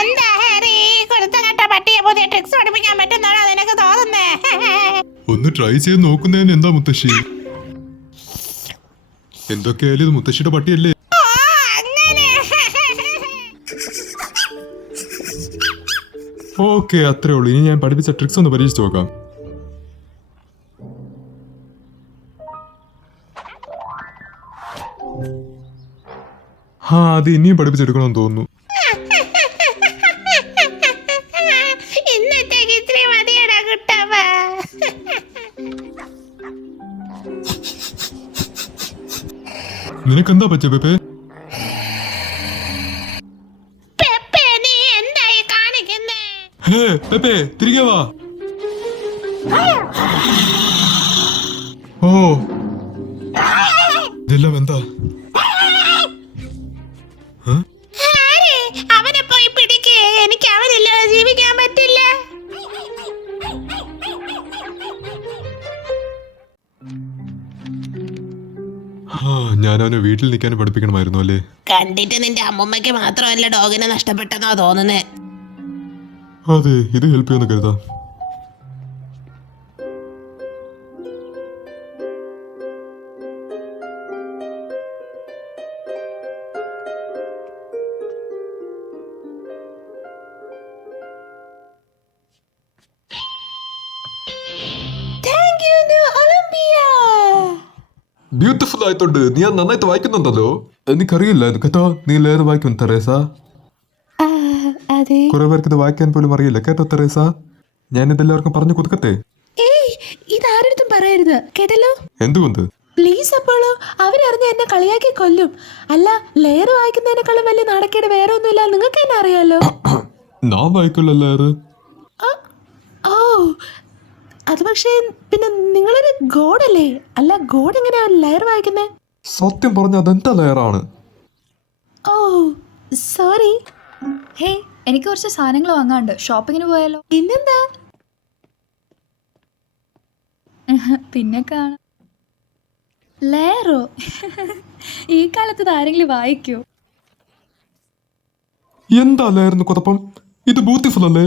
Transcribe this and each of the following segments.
എന്താ ഹാരി, കൊടുത്തങ്ങട്ട പട്ടിയെ പുതിയ ട്രിക്സ് പഠിപ്പിക്കാൻ പറ്റുന്നാണോ നിനക്ക് തോന്നുന്നേ? ഒന്ന് ട്രൈ ചെയ്ത് നോക്കുന്നതിന് എന്താ മുത്തശ്ശി? എന്തൊക്കെയായാലും ഇത് മുത്തശ്ശിയുടെ പട്ടിയല്ലേ? ഓക്കെ, അത്രേ ഉള്ളൂ. ഇനി ഞാൻ പഠിപ്പിച്ച ട്രിക്സ് ഒന്ന് പരീക്ഷിച്ച് നോക്കാം. അത് ഇനിയും പഠിപ്പിച്ചെടുക്കണമെന്ന് തോന്നുന്നു. ഇന്നത്തേക്ക് ഇത്രയും മതിയടാ കുട്ടപ്പ. നിനക്കെന്താ പറ്റിയ പെപ്പേ? പെപ്പേ, നീ എന്തായി കാണിക്കുന്നേ? ഹേ പെപ്പേ, തിരികെ വാ. ഓ, ഇതെല്ലാം എന്താ? ഹാരി, അവനെ പോയി പിടിക്കേ. എനിക്ക് അവനില്ലാതെ ജീവിക്കാൻ പറ്റില്ല. ഞാൻ അവനെ വീട്ടിൽ നിൽക്കാൻ പഠിപ്പിക്കണമായിരുന്നു അല്ലേ? കണ്ടിട്ട് നിന്റെ അമ്മൂമ്മയ്ക്ക് മാത്രമല്ല ഡോഗിനെ നഷ്ടപ്പെട്ടെന്നാ തോന്നുന്നേ. അതെ, ഇത് ഹെൽപ്പ് ചെയ്യുമെന്ന് കരുതാം. ബ്യൂട്ടിഫുൾ ആയിട്ടുണ്ട്. നീ അത് നന്നായിട്ട് വായിക്കുന്നുണ്ടല്ലോ. എനിക്കറിയില്ല കേട്ടോ, നീ ലേറെ വായിക്കും തെരേസ. കുറെ പേർക്ക് ഇത് വായിക്കാൻ പോലും അറിയില്ല കേട്ടോ തെരേസ. ഞാൻ ഇതെല്ലാവർക്കും പറഞ്ഞു കൊടുക്കട്ടെ? ഇതാരടുത്തും പറയരുത് കേട്ടല്ലോ. എന്തുകൊണ്ട്? പ്ലീസ് അപ്പോളോ, അവരറിഞ്ഞ എന്നെ കളിയാക്കി കൊല്ലും. അല്ല, ലെയർ വായിക്കുന്നതിനേക്കാളും വലിയ നാടക്കേട് വേറെ ഒന്നുമില്ല. നിങ്ങൾക്ക് എന്നെ അറിയാലോ. ഞാൻ വായിക്കുള്ള ലെയർ. ഓ, അത് പക്ഷേ പിന്നെ നിങ്ങളൊരു ഗോഡല്ലേ? അല്ല, ഗോഡ് എങ്ങനെയാ ലെയർ വായിക്കുന്നേ? സത്യം പറഞ്ഞ അതെന്താ ലെയറാണ്. ഓ സോറി. ഹേ, എനിക്ക് കുറച്ച് സാധനങ്ങൾ വാങ്ങാണ്ട്. ഷോപ്പിങ്ങിന് പോയാലോ? പിന്നെന്താ? പിന്നെ കാണാം. ലെയറോ? ഈ കാലത്ത് ആരെങ്കിലും വായിക്കോ? എന്താ ലെയറിന് കുഴപ്പം? ഇത് ബ്യൂട്ടിഫുൾ അല്ലേ?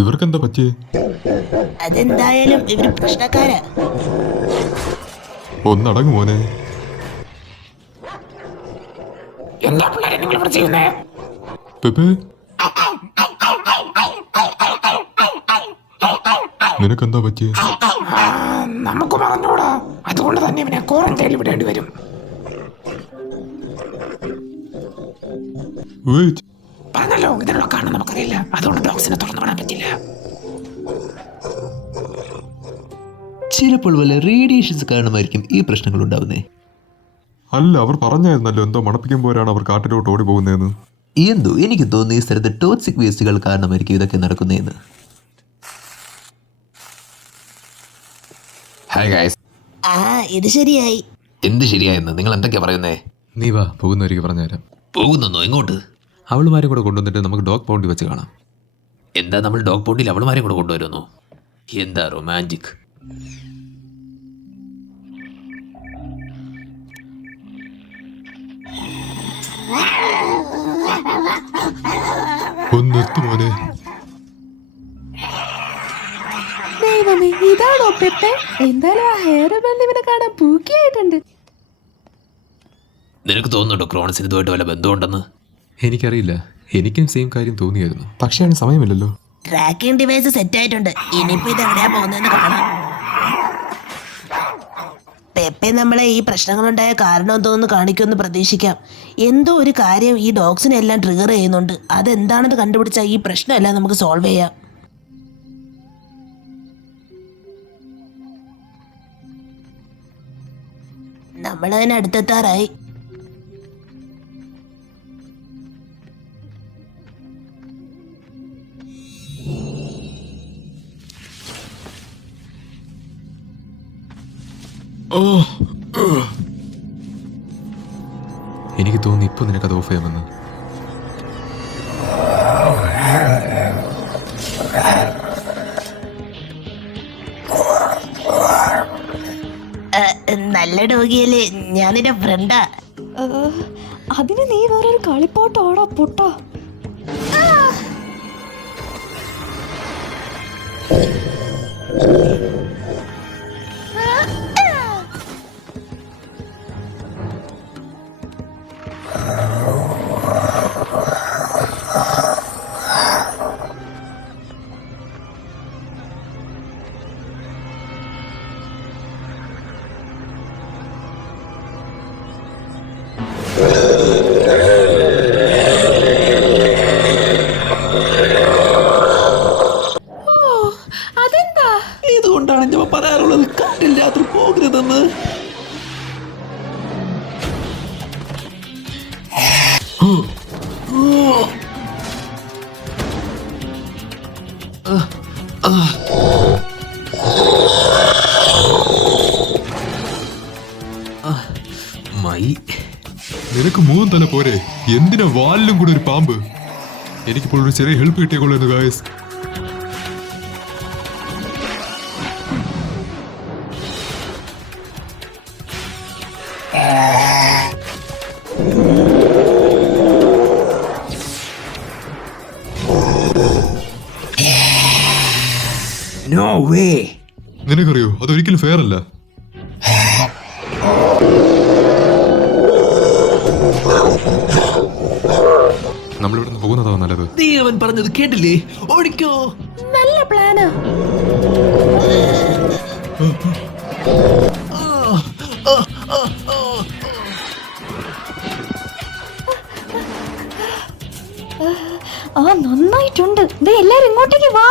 ഇവർക്കെന്താ പറ്റിയേ? അതെന്തായാലും ഇവര് പ്രശ്നക്കാരാ. ഒന്നടങ്ങ് മോനെ. എന്താ പിള്ളേരെ നിങ്ങൾ ഇവിടെ ചെയ്യുന്നേ? പെപ്പേ, നിനക്കെന്താ പറ്റിയേ? നമുക്ക് പറഞ്ഞൂടാ. അതുകൊണ്ട് തന്നെ ഇവനെ ക്വാറന്റൈനിൽ വിടേണ്ടി വരും. വെയിറ്റ്, പറഞ്ഞല്ലോ, ഇതിനുള്ള കാരണം നമുക്കറിയില്ല. അതുകൊണ്ട് ഡോഗ്സിനെ തുറന്നു വിടാൻ പറ്റില്ല. ചിലപ്പോൾ വല്ല റേഡിയേഷൻസ് കാരണമായിരിക്കും ഈ പ്രശ്നങ്ങൾ ഉണ്ടാവുന്നേ. അല്ല, അവർ പറഞ്ഞായിരുന്നല്ലോ എന്തോ മണപ്പിക്കുമ്പോഴാണ് അവർ കാട്ടിലോട്ട് ഓടി പോകുന്നതെന്ന്. എന്തോ എനിക്ക് തോന്നുന്നു ഈ സ്ഥലത്ത് ടോക്സിക് വേസ്റ്റുകൾ കാരണമായിരിക്കും ഇതൊക്കെ നടക്കുന്നതെന്ന്. Hi guys. ഇത് ശരിയായി. എന്ത് ശരിയായെന്ന് നിങ്ങൾ എന്തൊക്കെയാ പറയുന്നേ? നീ വാ, പോകുന്നവർക്ക് പറഞ്ഞുതരാം. പോകുന്നോ? എങ്ങോട്ട്? അവളുമാരെ കൂടെ കൊണ്ടുവന്നിട്ട് നമുക്ക് ഡോഗ് പൗണ്ടി വെച്ച് കാണാം. എന്താ, നമ്മൾ ഡോഗ് പോണ്ടിൽ അവളുമാരെ കൂടെ കൊണ്ടുവരുന്നു? എന്താ റൊമാൻറ്റിക്. ഒന്ന് നിർത്തി മോനെ. ദൈവമേ, ഇതാണോ പെപ്പെ? എന്തായാലും ആ ഹെയർ ബാൻഡ് ഇവനെ കാണാൻ പൂക്കിയായിട്ടുണ്ട്. നിനക്ക് തോന്നുന്നുണ്ടോ ക്രോണസിന് ഇതുമായിട്ട് വല്ല ബന്ധമുണ്ടെന്ന്? എനിക്കറിയില്ല, എനിക്കും സെയിം കാര്യം തോന്നിയായിരുന്നു. പക്ഷേ അതിന് സമയമില്ലല്ലോ. ട്രാക്കിംഗ് ഡിവൈസ് സെറ്റ് ആയിട്ടുണ്ട്. ഇനിയിപ്പോ ഇത് എവിടെയാ പോകുന്നതെന്ന് കാണാം. പെപ്പെ നമ്മളെ ഈ പ്രശ്നങ്ങളുണ്ടായ കാരണം എന്തോന്ന് കാണിക്കുമെന്ന് പ്രതീക്ഷിക്കാം. എന്തോ ഒരു കാര്യം ഈ ഡോഗ്സിനെല്ലാം ട്രിഗർ ചെയ്യുന്നുണ്ട്. അതെന്താണെന്ന് കണ്ടുപിടിച്ചാൽ ഈ പ്രശ്നമെല്ലാം നമുക്ക് സോൾവ് ചെയ്യാം. നമ്മളതിന് അടുത്തെത്താറായി. എനിക്ക് തോന്നി ഇപ്പൊ നിനക്കത് ഓഫ് ചെയ്യാമെന്ന്. നല്ല ഡോഗിയല്ലേ, ഞാൻ നിന്റെ ഫ്രണ്ടാ. അതിന് നീ വേറൊരു കളിപ്പാട്ടാടാ പൊട്ടാ. അതെന്താ? ഇതുകൊണ്ടാണ് ഞാൻ പറയാറുള്ളത് കാട്ടിൽ രാത്രി പോകരുതെന്ന്. മൈ, നിനക്ക് 3 തല പോരെ, എന്തിനാ വാലിലും കൂടെ ഒരു പാമ്പ്? എനിക്കിപ്പോൾ ഒരു ചെറിയ ഹെൽപ്പ് കിട്ടിയേക്കൊള്ളുന്നു ഗായ്സ്. No way. നിനക്കറിയോ, അതൊരിക്കലും ഫെയർ അല്ല. നമ്മളിവിടെ നിന്ന് പോകുന്നതാ നല്ലത്. നീ അവൻ പറഞ്ഞത് കേട്ടില്ലേ? ഓടിക്കോ. നല്ല പ്ലാനാ. നന്നായിട്ടുണ്ട്. ദേ എല്ലാരും ഇങ്ങോട്ടേക്ക് വാ.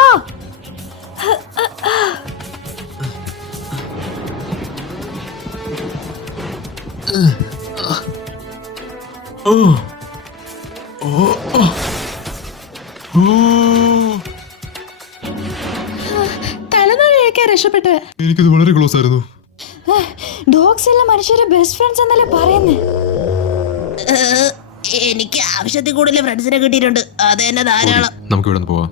തലനാഴിയൊക്കെ രക്ഷപ്പെട്ട്. എനിക്കിത് വളരെ ക്ലോസ് ആയിരുന്നു. ഡോഗ്സ് എല്ലാം മനുഷ്യരുടെ ബെസ്റ്റ് ഫ്രണ്ട്സ് എന്നല്ലേ പറയുന്നേ. എനിക്ക് ആവശ്യത്തിൽ കൂടുതൽ ഫ്രണ്ട്സിനെ കിട്ടിയിട്ടുണ്ട്, അത് തന്നെ ധാരാളം. നമുക്ക് ഇവിടെ നിന്ന് പോവാം.